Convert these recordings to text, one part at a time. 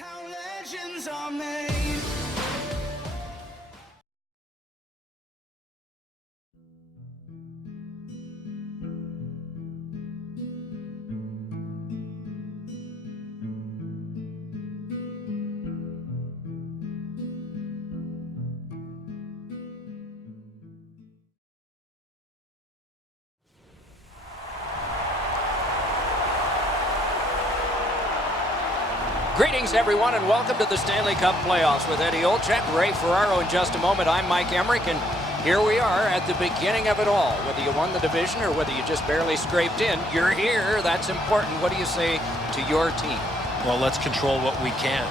how legends are made. Greetings, everyone, and welcome to the Stanley Cup playoffs with Eddie Olczyk, Ray Ferraro in just a moment. I'm Mike Emmerich, and here we are at the beginning of it all. Whether you won the division or whether you just barely scraped in, you're here. That's important. What do you say to your team? Well, let's control what we can.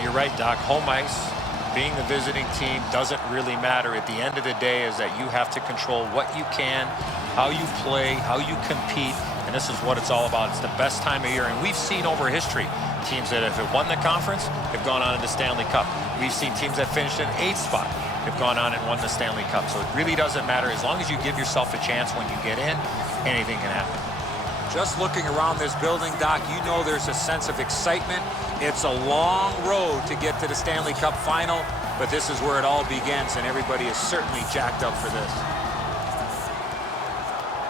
You're right, Doc. Home ice, being the visiting team, doesn't really matter. At the end of the day is that you have to control what you can, how you play, how you compete, and this is what it's all about. It's the best time of year, and we've seen over history teams that have won the conference have gone on to the Stanley Cup. We've seen teams that finished in 8th spot have gone on and won the Stanley Cup. So it really doesn't matter. As long as you give yourself a chance when you get in, anything can happen. Just looking around this building, Doc, you know there's a sense of excitement. It's a long road to get to the Stanley Cup final, but this is where it all begins, and everybody is certainly jacked up for this.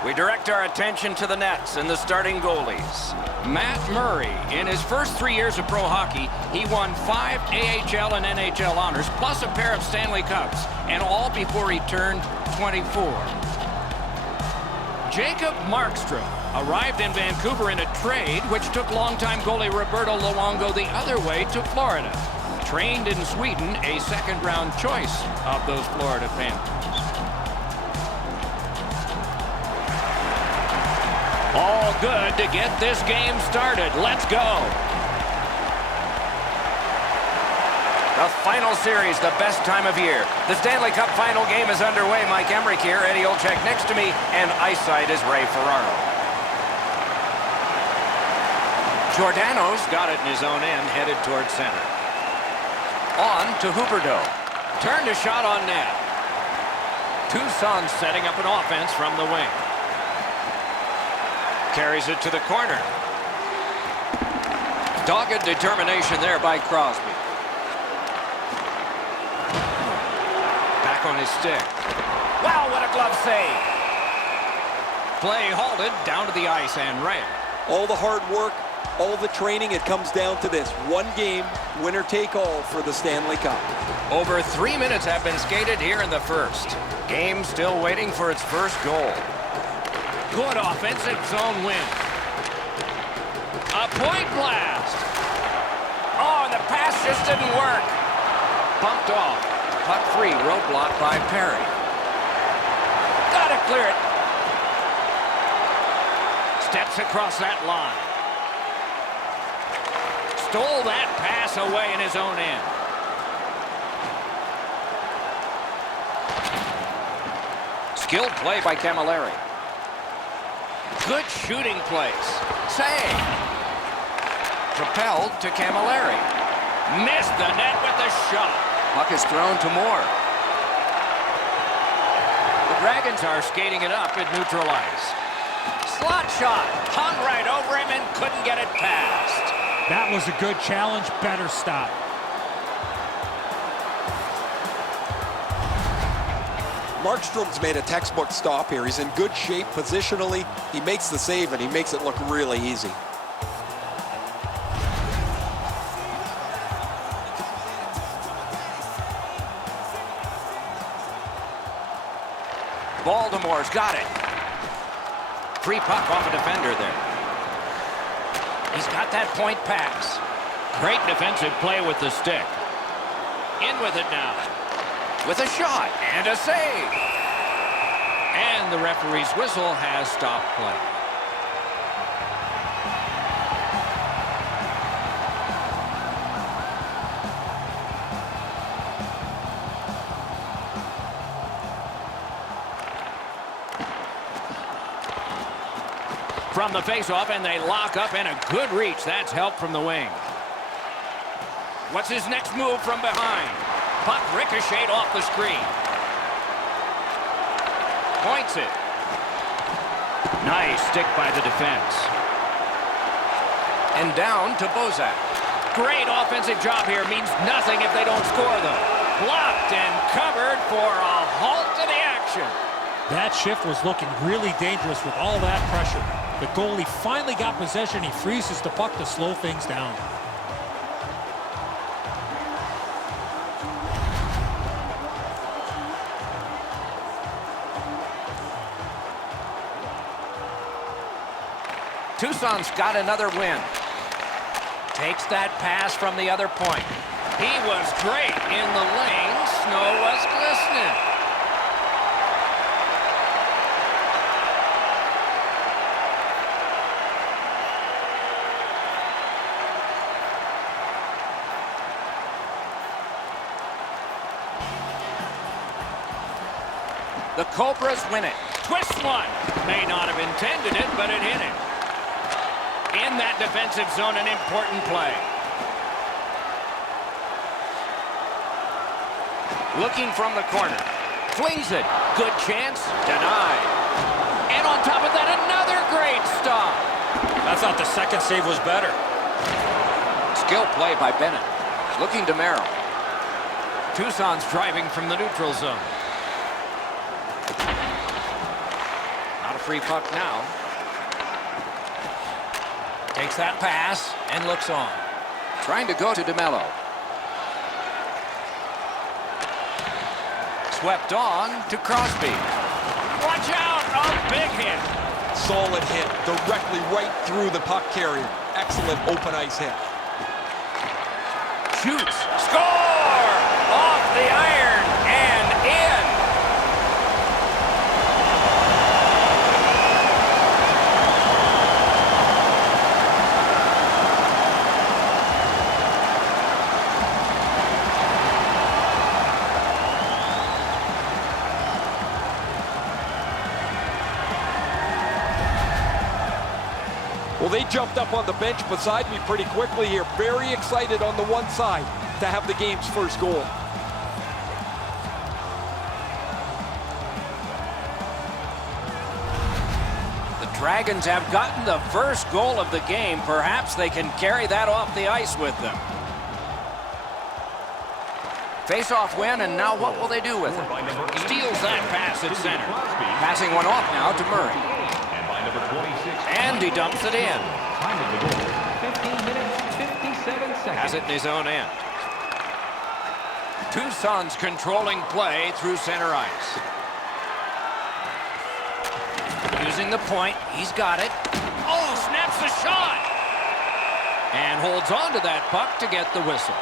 We direct our attention to the nets and the starting goalies. Matt Murray, in his first 3 years of pro hockey, he won 5 AHL and NHL honors, plus a pair of Stanley Cups, and all before he turned 24. Jacob Markstrom arrived in Vancouver in a trade which took longtime goalie Roberto Luongo the other way to Florida. Trained in Sweden, a second-round choice of those Florida Panthers. All good to get this game started. Let's go. The final series, the best time of year. The Stanley Cup final game is underway. Mike Emmerich here, Eddie Olczyk next to me, and ice side is Ray Ferraro. Giordano's got it in his own end, headed towards center. On to Huberdeau. Turned a shot on net. Tucson setting up an offense from the wing. Carries it to the corner. Dogged determination there by Crosby. Back on his stick. Wow, what a glove save. Play halted down to the ice and rail. All the hard work, all the training, it comes down to this. One game, winner take all for the Stanley Cup. Over 3 minutes have been skated here in the first. Game still waiting for its first goal. Good offensive zone win. A point blast. Oh, the pass just didn't work. Bumped off. Puck free, roadblock by Perry. Gotta clear it. Steps across that line. Stole that pass away in his own end. Skilled play by Camilleri. Good shooting place. Save. Propelled to Camilleri. Missed the net with the shot. Puck is thrown to Moore. The Dragons are skating it up at neutral ice. Slot shot. Hung right over him and couldn't get it past. That was a good challenge. Better stop. Markstrom's made a textbook stop here. He's in good shape positionally. He makes the save, and he makes it look really easy. Baltimore's got it. Free puck off a defender there. He's got that point pass. Great defensive play with the stick. In with it now. With a shot and a save. And the referee's whistle has stopped play. From the faceoff, and they lock up, and a good reach. That's help from the wing. What's his next move from behind? Puck ricocheted off the screen. Points it. Nice stick by the defense. And down to Bozak. Great offensive job here. Means nothing if they don't score, though. Blocked and covered for a halt to the action. That shift was looking really dangerous with all that pressure. The goalie finally got possession. He freezes the puck to slow things down. Tucson's got another win. Takes that pass from the other point. He was great in the lane. Snow was glistening. The Cobras win it. Twist one. May not have intended it, but it hit him. In that defensive zone, an important play. Looking from the corner. Flings it. Good chance. Denied. And on top of that, another great stop. I thought the second save was better. Skill play by Bennett. Looking to Merrill. Tucson's driving from the neutral zone. Not a free puck now. Takes that pass and looks on. Trying to go to DeMello. Swept on to Crosby. Watch out! A big hit. Solid hit, directly right through the puck carrier. Excellent open ice hit. Shoots. Score! Off the iron and in. Well, they jumped up on the bench beside me pretty quickly here. Very excited on the one side to have the game's first goal. The Dragons have gotten the first goal of the game. Perhaps they can carry that off the ice with them. Face-off win, and now what will they do with it? Steals that pass at center. Passing one off now to Murray. And he dumps it in. 15 minutes, 57 seconds. Has it in his own end. Tucson's controlling play through center ice. Using the point, he's got it. Oh, snaps the shot! And holds on to that puck to get the whistle.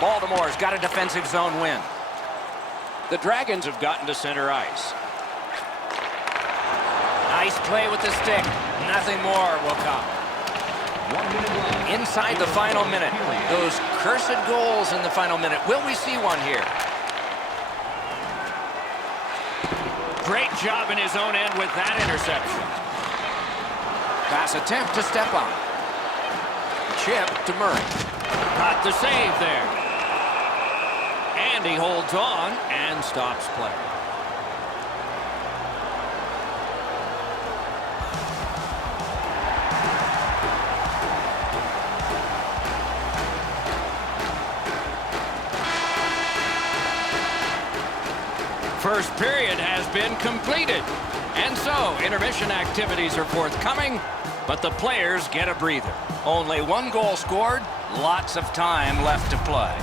Baltimore's got a defensive zone win. The Dragons have gotten to center ice. Nice play with the stick. Nothing more will come. Inside the final minute. Those cursed goals in the final minute. Will we see one here? Great job in his own end with that interception. Pass attempt to step on. Chip to Murray. Got the save there. And he holds on and stops play. First period has been completed. And so, intermission activities are forthcoming, but the players get a breather. Only one goal scored, lots of time left to play.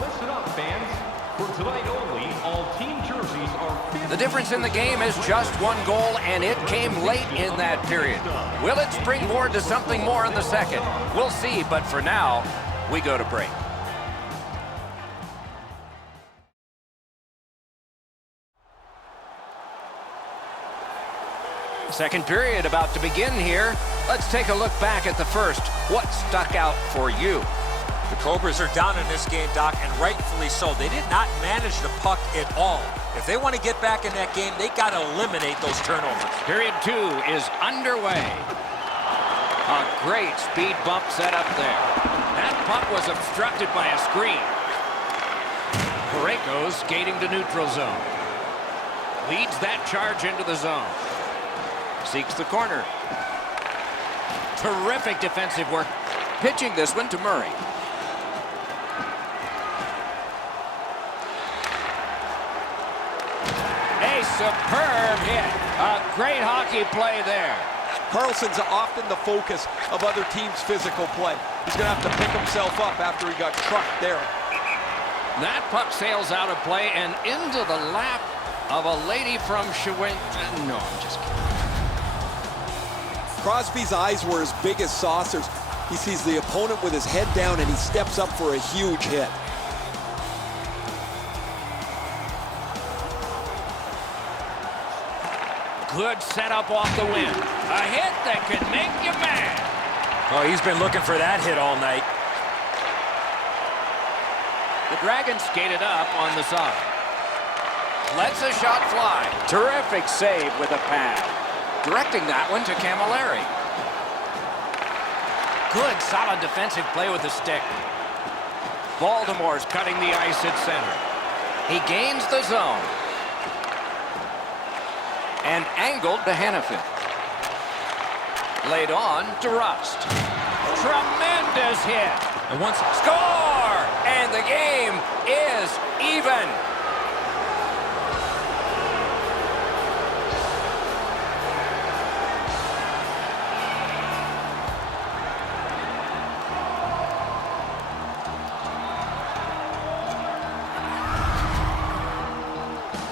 Listen up, fans. For tonight only, all team jerseys are... The difference in the game is just one goal, and it came late in that period. Will it springboard to something more in the second? We'll see, but for now, we go to break. Second period about to begin here. Let's take a look back at the first. What stuck out for you? The Cobras are down in this game, Doc, and rightfully so. They did not manage the puck at all. If they want to get back in that game, they got to eliminate those turnovers. Period 2 is underway. A great speed bump set up there. That puck was obstructed by a screen. Parayko's skating to neutral zone. Leads that charge into the zone. Seeks the corner. Terrific defensive work. Pitching this one to Murray. A superb hit. A great hockey play there. Carlson's often the focus of other teams' physical play. He's going to have to pick himself up after he got trucked there. That puck sails out of play and into the lap of a lady from Shawinigan. No, I'm just kidding. Crosby's eyes were as big as saucers. He sees the opponent with his head down and he steps up for a huge hit. Good setup off the win. A hit that can make you mad. Oh, he's been looking for that hit all night. The Dragons skated up on the side. Lets a shot fly. Terrific save with a pad. Directing that one to Camilleri. Good, solid defensive play with the stick. Baltimore's cutting the ice at center. He gains the zone. And angled to Hannafin. Laid on to Rust. Tremendous hit. And once Score! And the game is even.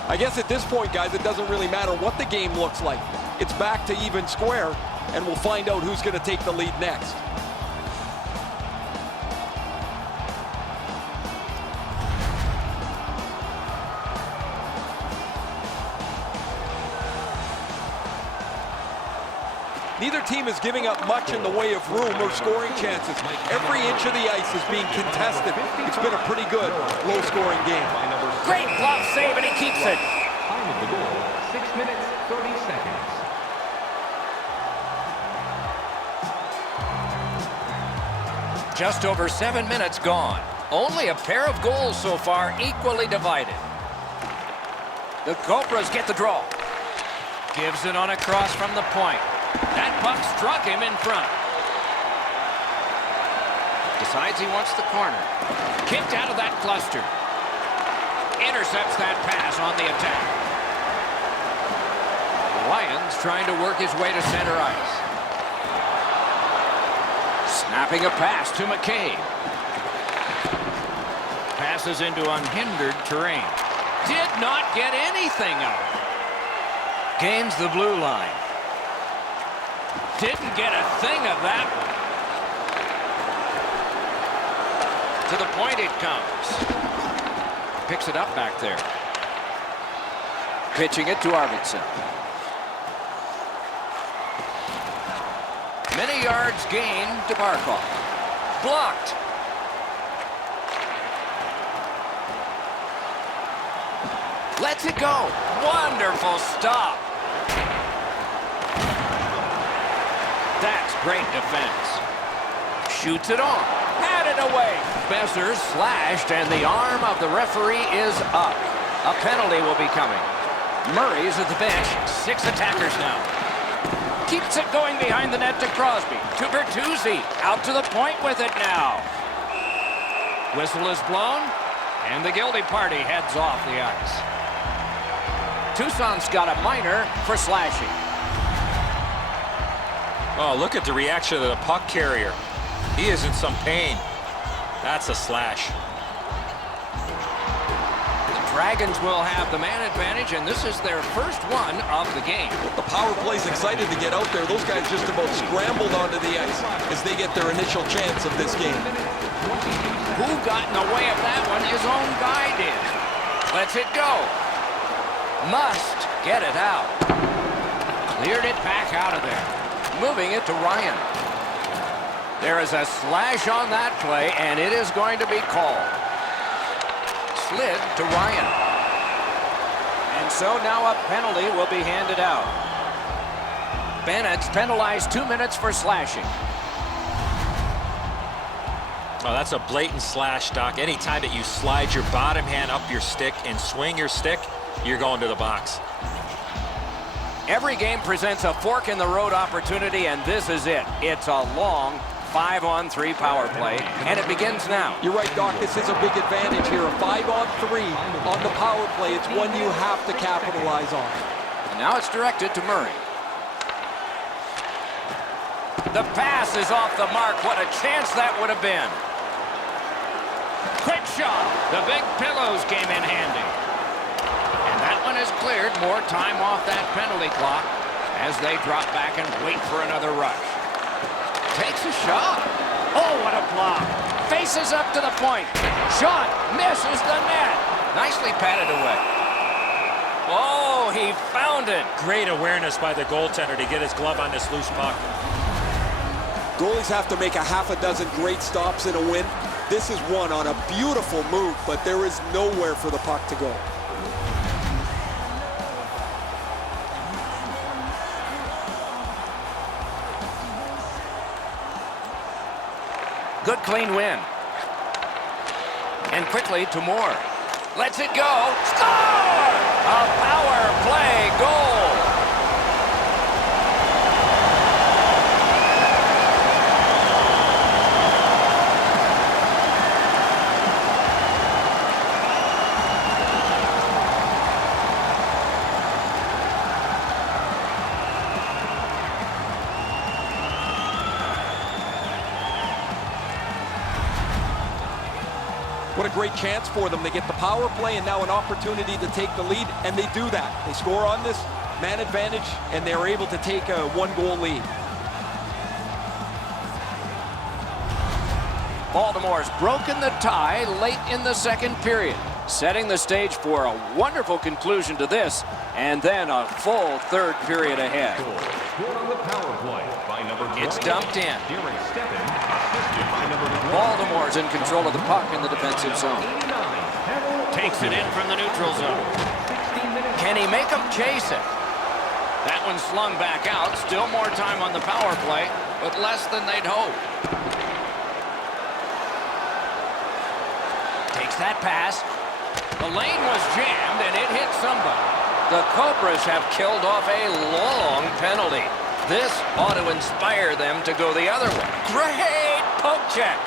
I guess at this point, guys, it doesn't really matter what the game looks like. It's back to even square, and we'll find out who's going to take the lead next. Neither team is giving up much in the way of room or scoring chances. Every inch of the ice is being contested. It's been a pretty good, low-scoring game. Great glove save, and he keeps it. Time of the goal, 6 minutes, 30 seconds. Just over 7 minutes gone. Only a pair of goals so far, equally divided. The Cobras get the draw. Gives it on a cross from the point. That puck struck him in front. Decides he wants the corner. Kicked out of that cluster. Intercepts that pass on the attack. Lyons trying to work his way to center ice. Snapping a pass to McCabe. Passes into unhindered terrain. Did not get anything out. Gains the blue line. Didn't get a thing of that one. To the point it comes. Picks it up back there. Pitching it to Arvidsson. Many yards gained to Barkov. Blocked. Lets it go. Wonderful stop. That's great defense. Shoots it on. Had it away. Besser slashed, and the arm of the referee is up. A penalty will be coming. Murray's at the bench. 6 attackers now. Keeps it going behind the net to Crosby. To Bertuzzi. Out to the point with it now. Whistle is blown, and the guilty party heads off the ice. Tucson's got a minor for slashing. Oh, look at the reaction of the puck carrier. He is in some pain. That's a slash. The Dragons will have the man advantage, and this is their first one of the game. The power play's excited to get out there. Those guys just about scrambled onto the ice as they get their initial chance of this game. Who got in the way of that one? His own guy did. Lets it go. Must get it out. Cleared it back out of there. Moving it to Ryan. There is a slash on that play, and it is going to be called. Slid to Ryan. And so now a penalty will be handed out. Bennett's penalized 2 minutes for slashing. Oh, that's a blatant slash, Doc. Anytime that you slide your bottom hand up your stick and swing your stick, you're going to the box. Every game presents a fork-in-the-road opportunity, and this is it. It's a long 5-on-3 power play, and it begins now. You're right, Doc. This is a big advantage here. A 5-on-3 on the power play. It's one you have to capitalize on. And now it's directed to Murray. The pass is off the mark. What a chance that would have been. Quick shot. The big pillows came in handy. And that one is cleared. More time off that penalty clock as they drop back and wait for another rush. Takes a shot. Oh, what a block. Faces up to the point. Shot misses the net. Nicely patted away. Oh, he found it. Great awareness by the goaltender to get his glove on this loose puck. Goalies have to make a half a dozen great stops in a win. This is one on a beautiful move, but there is nowhere for the puck to go. Good clean win. And quickly to Moore. Lets it go. Score! A power play goal. What a great chance for them. They get the power play and now an opportunity to take the lead, and they do that. They score on this man advantage, and they're able to take a one-goal lead. Baltimore's broken the tie late in the second period, setting the stage for a wonderful conclusion to this, and then a full third period ahead. Scored on the power play by number 20. It's dumped in. Derek Steppen, assisted by number 20. Baltimore's in control of the puck in the defensive zone. 89. Takes it in from the neutral zone. Can he make him chase it? That one's slung back out. Still more time on the power play, but less than they'd hoped. Takes that pass. The lane was jammed, and it hit somebody. The Cobras have killed off a long penalty. This ought to inspire them to go the other way. Great poke check.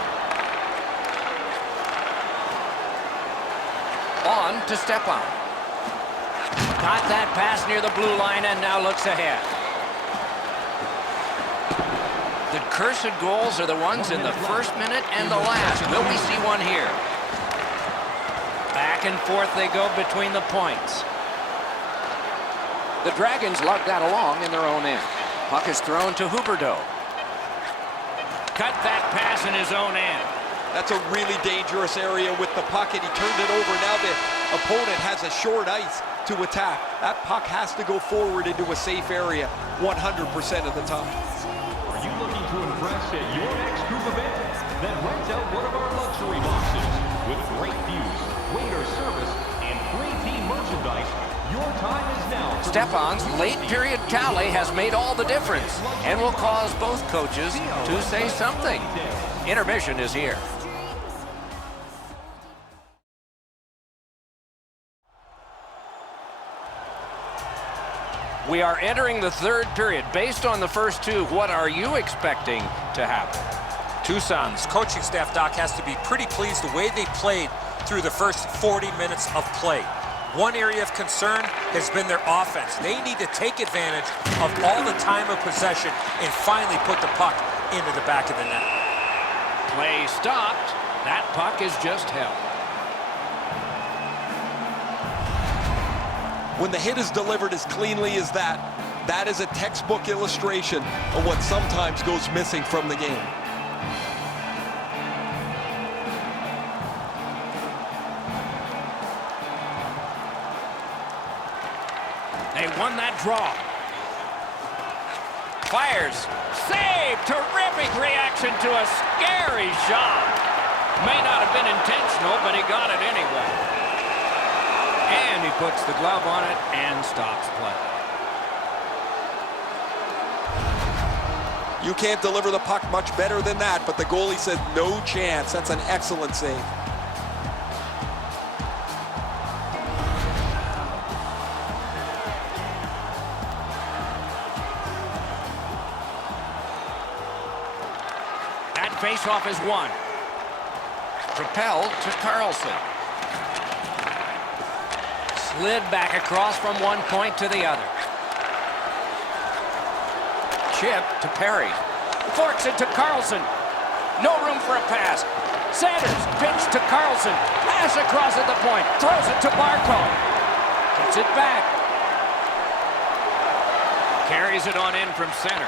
On to Stepan. Got that pass near the blue line and now looks ahead. The cursed goals are the ones in the first minute and the last. Will we see one here? Back and forth they go between the points. The Dragons lug that along in their own end. Puck is thrown to Huberdeau. Cut that pass in his own end. That's a really dangerous area with the puck, and he turned it over. Now the opponent has a short ice to attack. That puck has to go forward into a safe area 100% of the time. Are you looking to impress at your next group event? Then rent out one of our luxury boxes. With great views, waiter service, and free team merchandise, your time is now. Stepan's late period tally has made all the difference and will cause both coaches to say something. Intermission is here. We are entering the third period. Based on the first two, what are you expecting to happen? Tucson's coaching staff, Doc, has to be pretty pleased the way they played through the first 40 minutes of play. One area of concern has been their offense. They need to take advantage of all the time of possession and finally put the puck into the back of the net. Play stopped. That puck is just held. When the hit is delivered as cleanly as that, that is a textbook illustration of what sometimes goes missing from the game. They won that draw. Fires. Save. Terrific reaction to a scary shot. May not have been intentional, but he got it anyway. And he puts the glove on it and stops play. You can't deliver the puck much better than that, but the goalie said no chance. That's an excellent save. That faceoff is won. Propelled to Carlson. Slid back across from one point to the other. Chip to Perry. Forks it to Carlson. No room for a pass. Sanders pitch to Carlson. Pass across at the point. Throws it to Barkov. Gets it back. Carries it on in from center.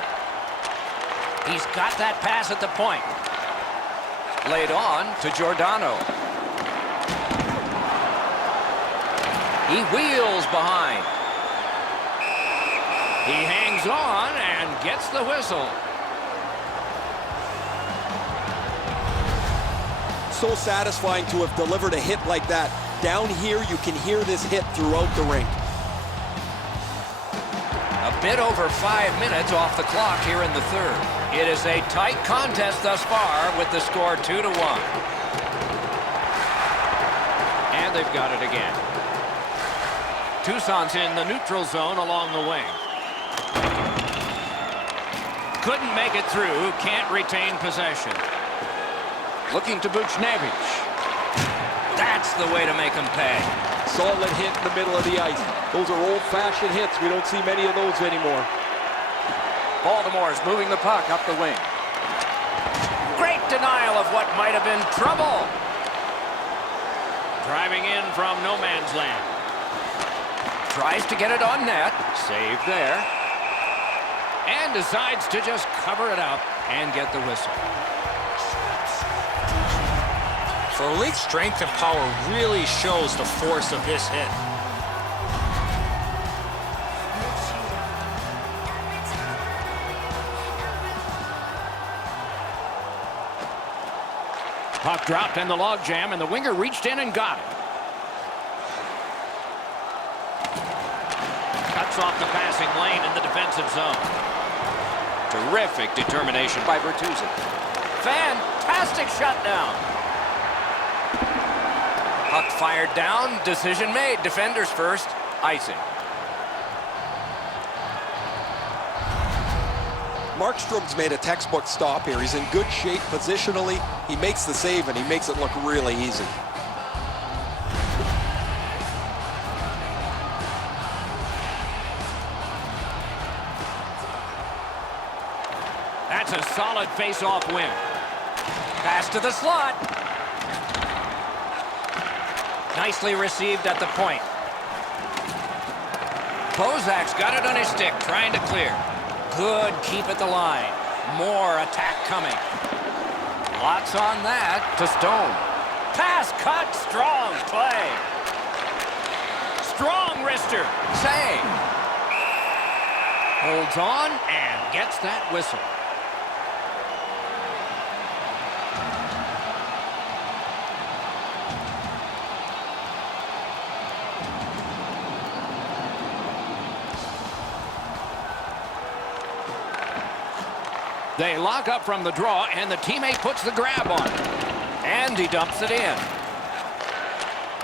He's got that pass at the point. Laid on to Giordano. He wheels behind. He hangs on and gets the whistle. So satisfying to have delivered a hit like that. Down here, you can hear this hit throughout the rink. A bit over 5 minutes off the clock here in the third. It is a tight contest thus far with the score 2-1. And they've got it again. Toussaint's in the neutral zone along the wing. Couldn't make it through, can't retain possession. Looking to Buchnevich. That's the way to make him pay. Solid hit in the middle of the ice. Those are old-fashioned hits. We don't see many of those anymore. Baltimore's moving the puck up the wing. Great denial of what might have been trouble. Driving in from no man's land. Tries to get it on net. Save there. And decides to just cover it up and get the whistle. For elite strength and power really shows the force of this hit. Puck dropped in the logjam, and the winger reached in and got it. Cuts off the passing lane in the defensive zone. Terrific determination by Bertuzzi. Fantastic shutdown. Puck fired down. Decision made. Defenders first. Icing. Markstrom's made a textbook stop here. He's in good shape positionally. He makes the save, and he makes it look really easy. That's a solid face-off win. Pass to the slot. Nicely received at the point. Bozak's got it on his stick, trying to clear. Good keep at the line. More attack coming. Lots on that to Stone. Pass cut, strong play. Strong wrister, save. Holds on and gets that whistle. They lock up from the draw, and the teammate puts the grab on it. And he dumps it in.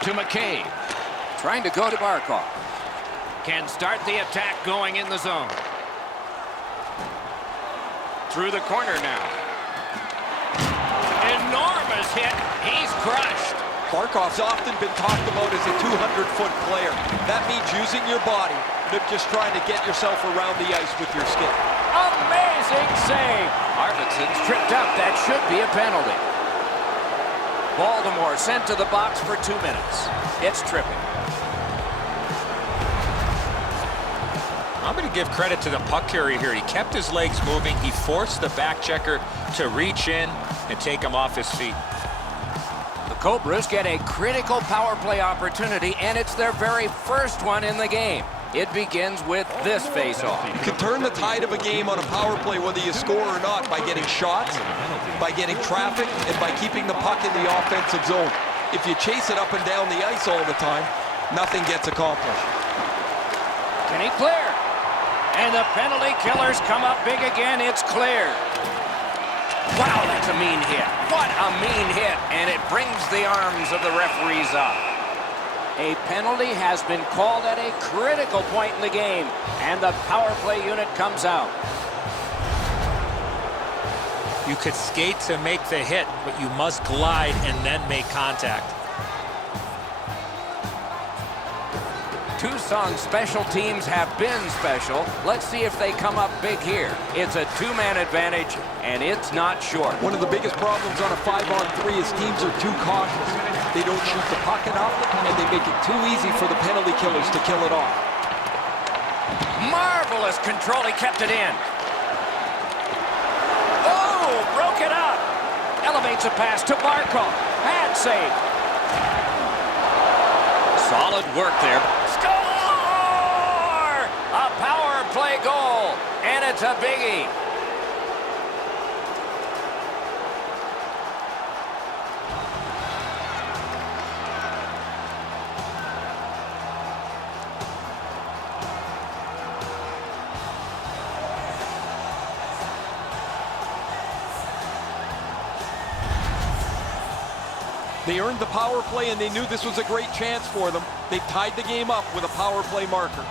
To McCabe. Trying to go to Barkov. Can start the attack going in the zone. Through the corner now. Enormous hit. He's crushed. Barkov's often been talked about as a 200-foot player. That means using your body, not just trying to get yourself around the ice with your stick. Amazing save. Arvidsson's tripped up. That should be a penalty. Baltimore sent to the box for 2 minutes. It's tripping. I'm going to give credit to the puck carrier here. He kept his legs moving. He forced the back checker to reach in and take him off his feet. The Cobras get a critical power play opportunity, and it's their very first one in the game. It begins with this face-off. You can turn the tide of a game on a power play whether you score or not by getting shots, by getting traffic, and by keeping the puck in the offensive zone. If you chase it up and down the ice all the time, nothing gets accomplished. Can he clear? And the penalty killers come up big again. It's clear. Wow, that's a mean hit. What a mean hit. And it brings the arms of the referees up. A penalty has been called at a critical point in the game. And the power play unit comes out. You could skate to make the hit, but you must glide and then make contact. Tucson's special teams have been special. Let's see if they come up big here. It's a two-man advantage, and it's not short. One of the biggest problems on a 5-on-3 is teams are too cautious. They don't shoot the puck enough, and they make it too easy for the penalty killers to kill it off. Marvelous control. He kept it in. Oh, broke it up. Elevates a pass to Barkov. Pad save. Solid work there. Score! A power play goal, and it's a biggie. They earned the power play, and they knew this was a great chance for them. They've tied the game up with a power play marker.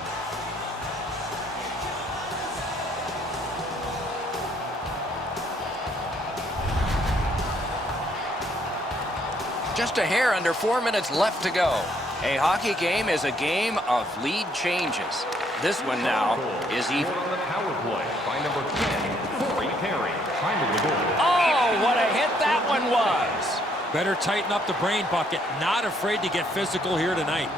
Just a hair under 4 minutes left to go. A hockey game is a game of lead changes. This one now is even. On the power play by number 10, Corey Perry. Time of the goal. Oh, what a hit that one was. Better tighten up the brain bucket. Not afraid to get physical here tonight.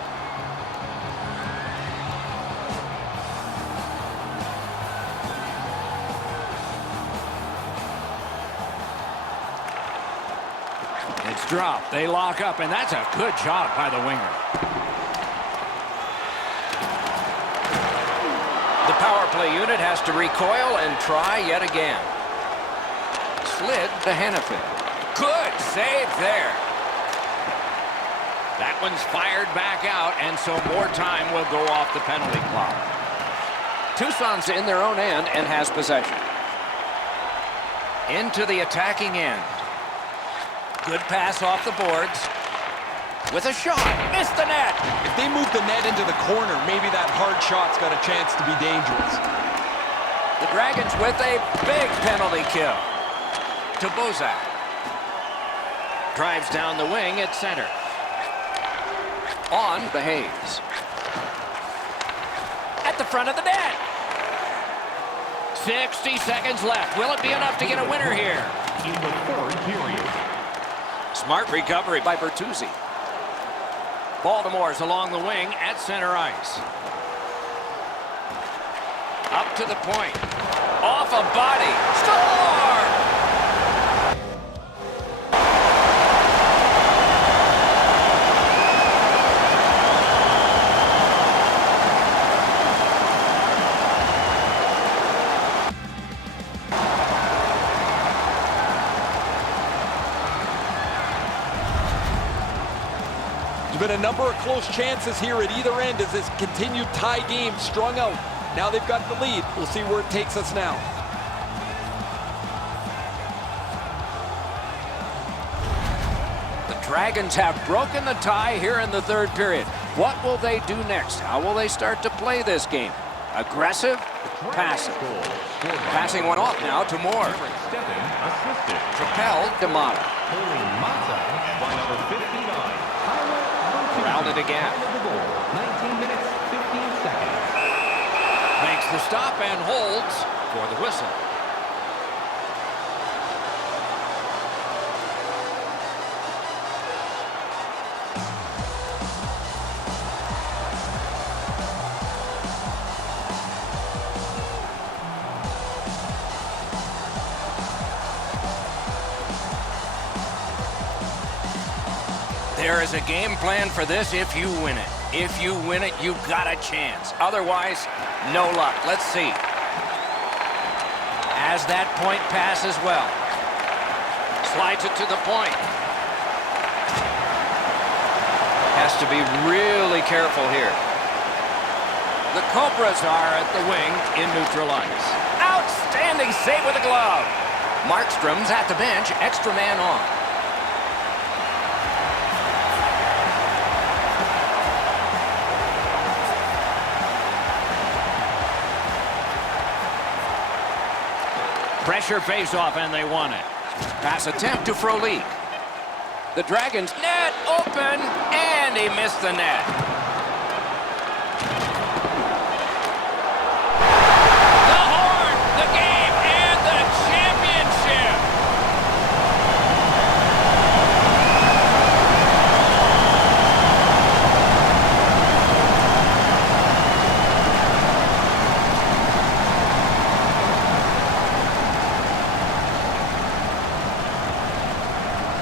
It's dropped. They lock up, and that's a good job by the winger. The power play unit has to recoil and try yet again. Slid to Hannafin. Good save there. That one's fired back out, and so more time will go off the penalty clock. Tucson's in their own end and has possession. Into the attacking end. Good pass off the boards. With a shot. Missed the net. If they move the net into the corner, maybe that hard shot's got a chance to be dangerous. The Dragons with a big penalty kill. To Bozak. Drives down the wing at center. On the Hayes. At the front of the net. 60 seconds left. Will it be enough to get a winner here? In the third period. Smart recovery by Bertuzzi. Baltimore's along the wing at center ice. Up to the point. Off a body. Score! There's been a number of close chances here at either end as this continued tie game strung out. Now they've got the lead. We'll see where it takes us now. The Dragons have broken the tie here in the third period. What will they do next? How will they start to play this game? Aggressive? Passive. Passing one off now to Moore. Propelled to Mata. By number 59. Rounded again. 19 minutes, 15 seconds. Makes the stop and holds for the whistle. There is a game plan for this if you win it. If you win it, you've got a chance. Otherwise, no luck. Let's see. As that point pass as well. Slides it to the point. Has to be really careful here. The Cobras are at the wing in neutral ice. Outstanding save with the glove. Markstrom's at the bench, extra man on. Pressure face-off, and they won it. Pass attempt to Frolik. The Dragons net open, and he missed the net. The horn, the game, and the championship.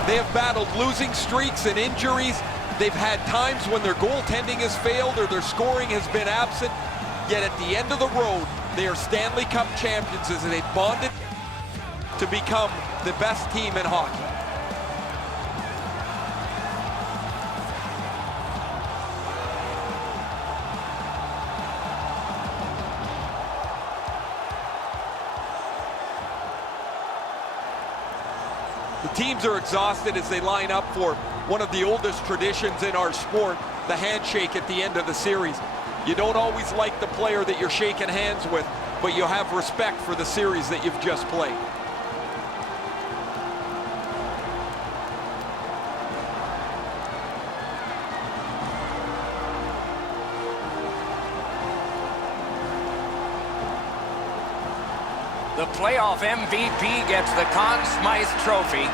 They have battled losing streaks and injuries. They've had times when their goaltending has failed or their scoring has been absent. Yet at the end of the road, they are Stanley Cup champions as they bonded to become the best team in hockey. The teams are exhausted as they line up for one of the oldest traditions in our sport, the handshake at the end of the series. You don't always like the player that you're shaking hands with, but you have respect for the series that you've just played. The playoff MVP gets the Conn Smythe Trophy,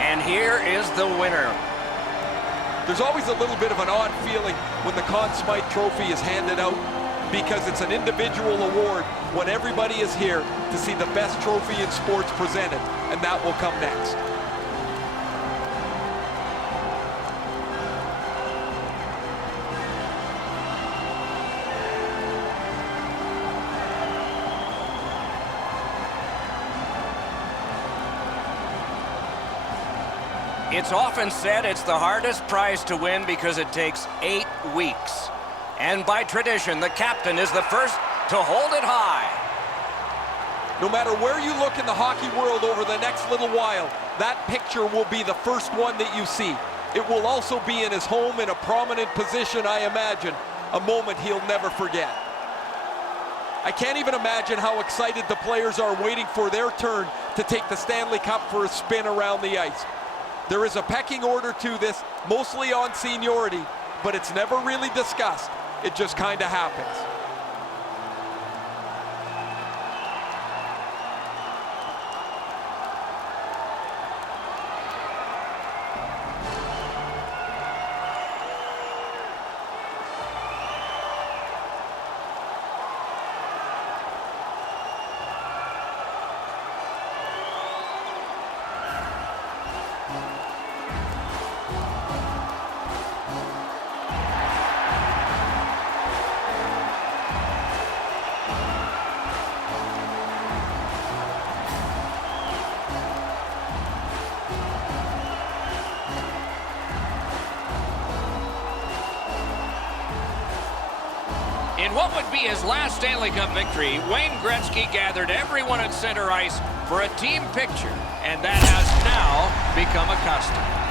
and here is the winner. There's always a little bit of an odd feeling when the Conn Smythe Trophy is handed out because it's an individual award when everybody is here to see the best trophy in sports presented, and that will come next. It's often said it's the hardest prize to win because it takes 8 weeks. And by tradition, the captain is the first to hold it high. No matter where you look in the hockey world over the next little while, that picture will be the first one that you see. It will also be in his home in a prominent position, I imagine, a moment he'll never forget. I can't even imagine how excited the players are waiting for their turn to take the Stanley Cup for a spin around the ice. There is a pecking order to this, mostly on seniority, but it's never really discussed. It just kind of happens. In what would be his last Stanley Cup victory, Wayne Gretzky gathered everyone at center ice for a team picture, and that has now become a custom.